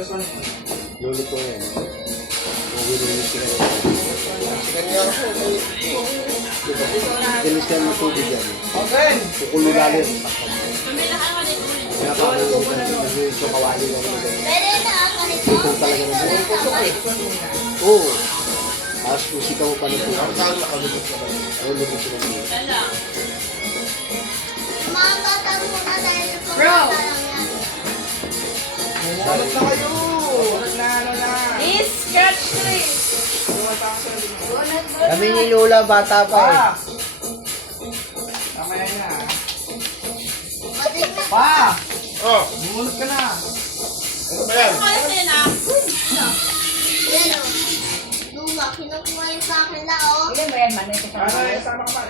Luluto yan. Mawilulit sila. Dilisan mo tubig yan. Okay. Kukulo lalim. Kaya pa ako yung kawali lang. Pwede na ako nito. Ito talaga naman. Oo. Tapos kung sitaw pa nito. Luluto sila. Mga bata muna dahil sa Bro! pagkata lang yan. Umunod na kayo. Umunod na ano na. Scratch tree. Kami ni Lola bata pa eh. Pa. Tama yan na. Pati na. Pa. Oh, Umunod ka na. ano ba yan? Yan o. Luma, kinukuha yung sa akin na o. Ilan mo yan, man? Ito Ano, sama ka pa.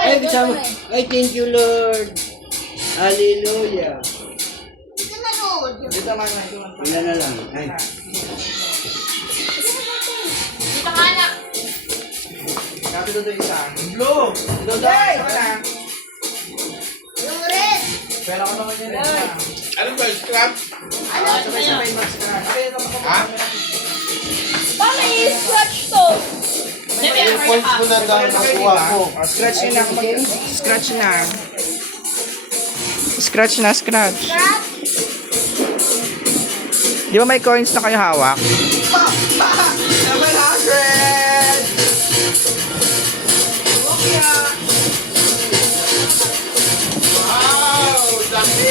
Ay, kasama. Ay, thank you, Lord. Hallelujah. Ito na load. Dito man na. Dito man. Ilan na lang. Ay. Dito ka na. Kapit doon isa. Blue. Doon daw. Isa na. Yung red. Pera ko naman yan. Isa. Ano ba, scrap? Ano? Sabay-sabay mag-scratch. Ay, ito Ha? Paano i-scratch to? Yung points mo na daw nakuha ko. Scratch na. Scratch na. Scratch na, scratch. Crab? Di ba may coins na kayo hawak? 700! Wow, dami!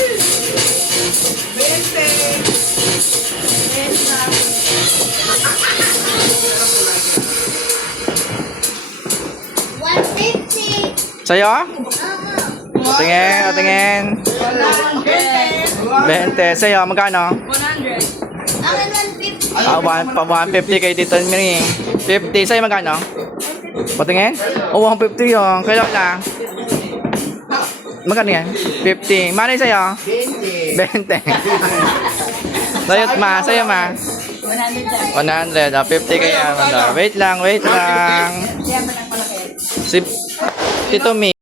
150. Sa'yo? Oo. Tingin, tingin. 20. Sa'yo, magkano? 100. Akin 150. 150 kay Tito Miri. 50. Sa'yo, magkano? Patingin? Oh, 150 yun. Kailan na? Magkano yan? 50. Manay sa'yo? 20. 20. Sa'yo, ma. Sa'yo, ma. 100 100. dyan. 50 kay Amanda. Wait lang, wait lang. Siya ba ng malaki? Si Tito Mi.